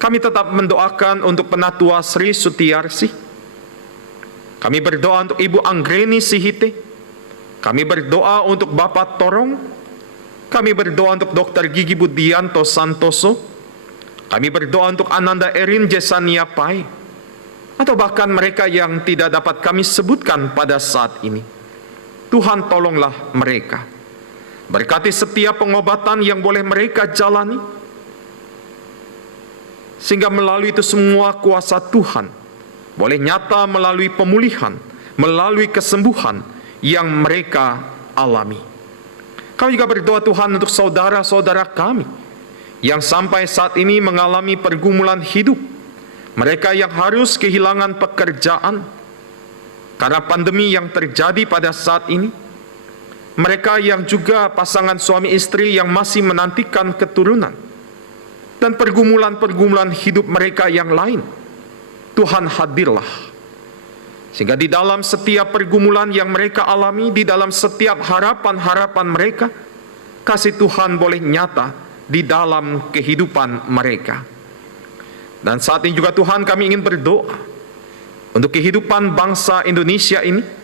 Kami tetap mendoakan untuk Penatua Sri Sutiarsi. Kami berdoa untuk Ibu Anggreni Sihite. Kami berdoa untuk Bapak Torong. Kami berdoa untuk Dr. Gigi Budianto Santoso. Kami berdoa untuk Ananda Erin Jesania Pai. Atau bahkan mereka yang tidak dapat kami sebutkan pada saat ini. Tuhan tolonglah mereka. Berkati setiap pengobatan yang boleh mereka jalani, sehingga melalui itu semua kuasa Tuhan boleh nyata melalui pemulihan, melalui kesembuhan yang mereka alami. Kami juga berdoa Tuhan untuk saudara-saudara kami yang sampai saat ini mengalami pergumulan hidup, mereka yang harus kehilangan pekerjaan karena pandemi yang terjadi pada saat ini, mereka yang juga pasangan suami istri yang masih menantikan keturunan, dan pergumulan-pergumulan hidup mereka yang lain. Tuhan hadirlah, sehingga di dalam setiap pergumulan yang mereka alami, di dalam setiap harapan-harapan mereka, kasih Tuhan boleh nyata di dalam kehidupan mereka. Dan saat ini juga Tuhan, kami ingin berdoa untuk kehidupan bangsa Indonesia ini.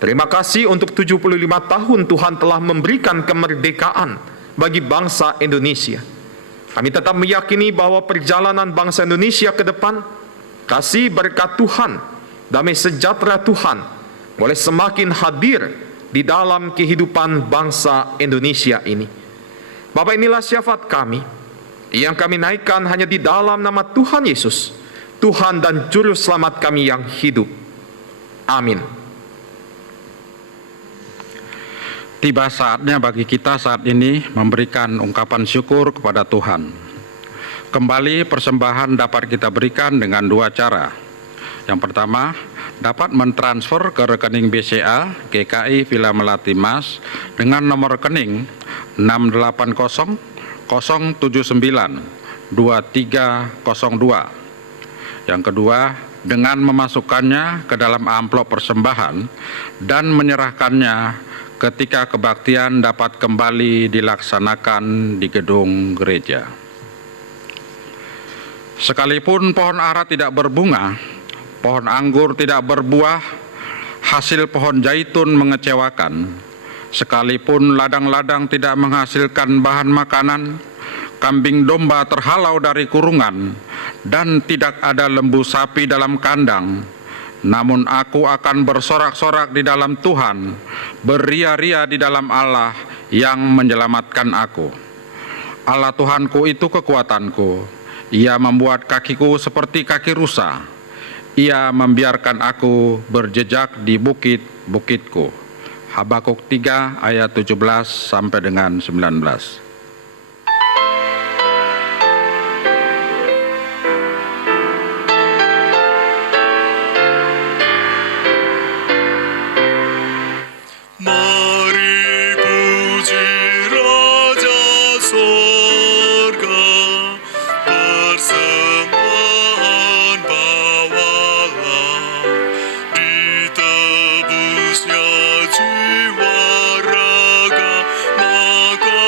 Terima kasih untuk 75 tahun Tuhan telah memberikan kemerdekaan bagi bangsa Indonesia. Kami tetap meyakini bahwa perjalanan bangsa Indonesia ke depan, kasih berkat Tuhan, damai sejahtera Tuhan boleh semakin hadir di dalam kehidupan bangsa Indonesia ini. Bapak, inilah syafaat kami yang kami naikkan hanya di dalam nama Tuhan Yesus, Tuhan dan Juru Selamat kami yang hidup. Amin. Tiba saatnya bagi kita saat ini memberikan ungkapan syukur kepada Tuhan. Kembali persembahan dapat kita berikan dengan dua cara. Yang pertama, dapat mentransfer ke rekening BCA GKI Villa Melati Mas dengan nomor rekening 680-079-2302. Yang kedua, dengan memasukkannya ke dalam amplop persembahan dan menyerahkannya ketika kebaktian dapat kembali dilaksanakan di gedung gereja. Sekalipun pohon ara tidak berbunga, pohon anggur tidak berbuah, hasil pohon zaitun mengecewakan, sekalipun ladang-ladang tidak menghasilkan bahan makanan, kambing domba terhalau dari kurungan, dan tidak ada lembu sapi dalam kandang, namun aku akan bersorak-sorak di dalam Tuhan, beria-ria di dalam Allah yang menyelamatkan aku. Allah Tuhanku itu kekuatanku. Ia membuat kakiku seperti kaki rusa. Ia membiarkan aku berjejak di bukit-bukitku. Habakuk 3 ayat 17 sampai dengan 19. Mari puji Raja Sorga, persembahan bawalah, ditebusnya jiwa raga, maka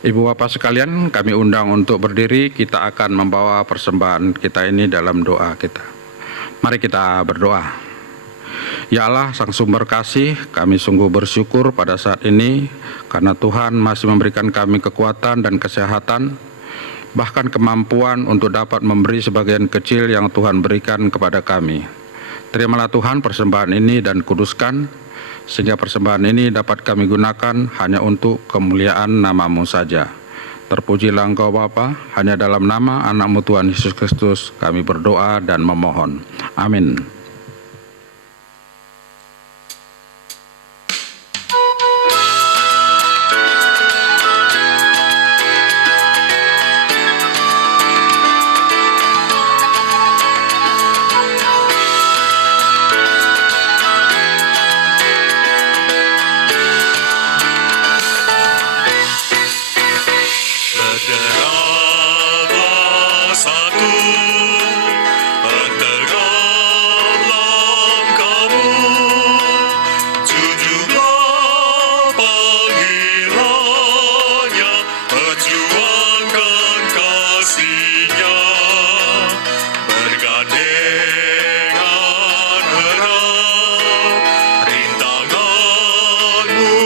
Ibu Bapak sekalian, kami undang untuk berdiri, kita akan membawa persembahan kita ini dalam doa kita. Mari kita berdoa. Ya Allah, Sang Sumber Kasih, kami sungguh bersyukur pada saat ini karena Tuhan masih memberikan kami kekuatan dan kesehatan, bahkan kemampuan untuk dapat memberi sebagian kecil yang Tuhan berikan kepada kami. Terimalah Tuhan persembahan ini dan kuduskan, sehingga persembahan ini dapat kami gunakan hanya untuk kemuliaan nama-Mu saja. Terpujilah Engkau Bapa, hanya dalam nama anak-Mu Tuhan Yesus Kristus kami berdoa dan memohon. Amin. Berderaplah satu, bertegaplah kamu, junjunglah panggilannya, perjuangkan kasihnya, bergandengan erat, rintanganmu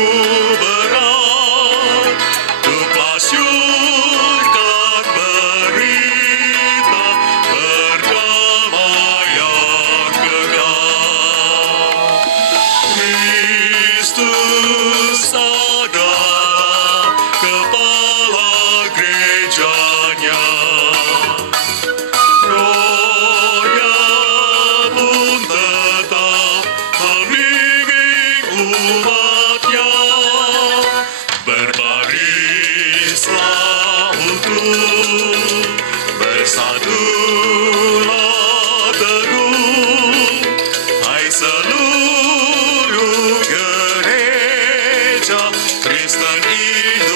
berat, untuk lasyurkan berita perdamaian kekal. Kristus adalah kepala gerejanya, Roh-Nya pun tetap membimbing umat-Nya. Berbarislah utuh, bersatulah teguh, hai seluruh gereja Kristen Indonesia.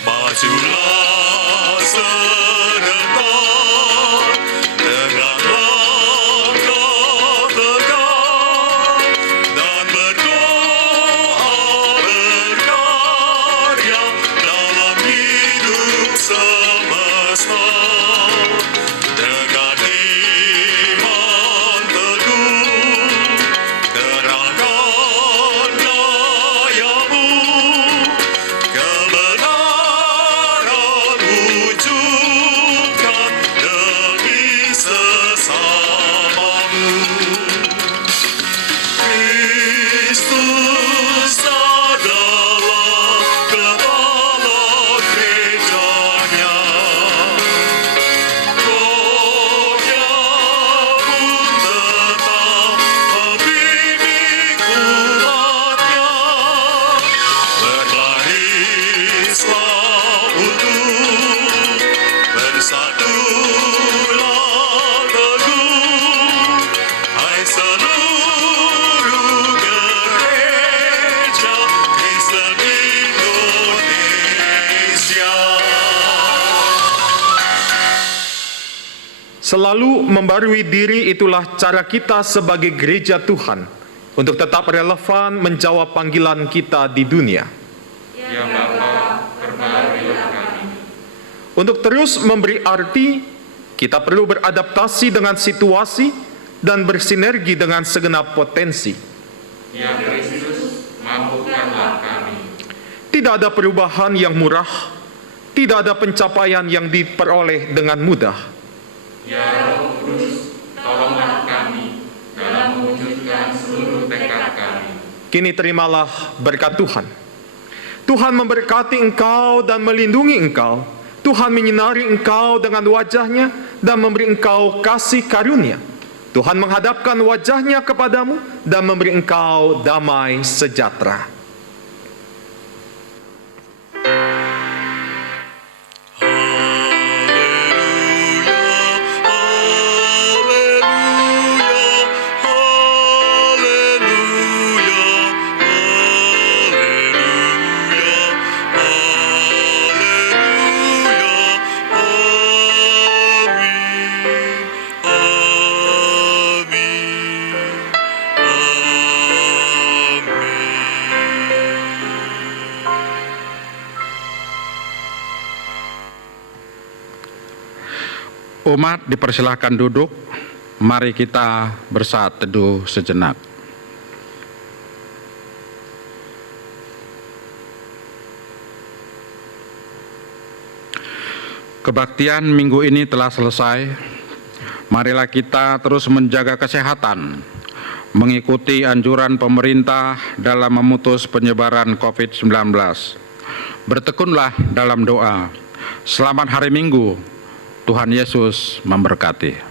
Majulah serentak dengan langkah tegak dan berdoa berkarya dalam hidup semesta. Dengan iman teguh, terangkan gayamu, kebenaran wujudkan demi sesamamu. Kristus adalah kepala gerejanya, Roh-Nya pun tetap membimbing umat-Nya. Berbarislah utuh, bersatulah teguh, hai seluruh gereja Kristen Indonesia. Selalu membarui diri itulah cara kita sebagai gereja Tuhan untuk tetap relevan menjawab panggilan kita di dunia. Ya Bapa, perbarilah kami. Untuk terus memberi arti, kita perlu beradaptasi dengan situasi dan bersinergi dengan segenap potensi. Ya Kristus, mampukanlah kami. Tidak ada perubahan yang murah, tidak ada pencapaian yang diperoleh dengan mudah. Ya Roh Kudus, tolonglah kami dalam mewujudkan seluruh tekad kami. Kini terimalah berkat Tuhan. Tuhan memberkati engkau dan melindungi engkau. Tuhan menyinari engkau dengan wajah-Nya dan memberi engkau kasih karunia. Tuhan menghadapkan wajah-Nya kepadamu dan memberi engkau damai sejahtera. Haleluya, haleluya, haleluya, Umat dipersilahkan duduk. Mari kita bersaat teduh sejenak. Kebaktian minggu ini telah selesai. Marilah kita terus menjaga kesehatan, mengikuti anjuran pemerintah dalam memutus penyebaran COVID-19. Bertekunlah dalam doa. Selamat hari Minggu. Tuhan Yesus memberkati.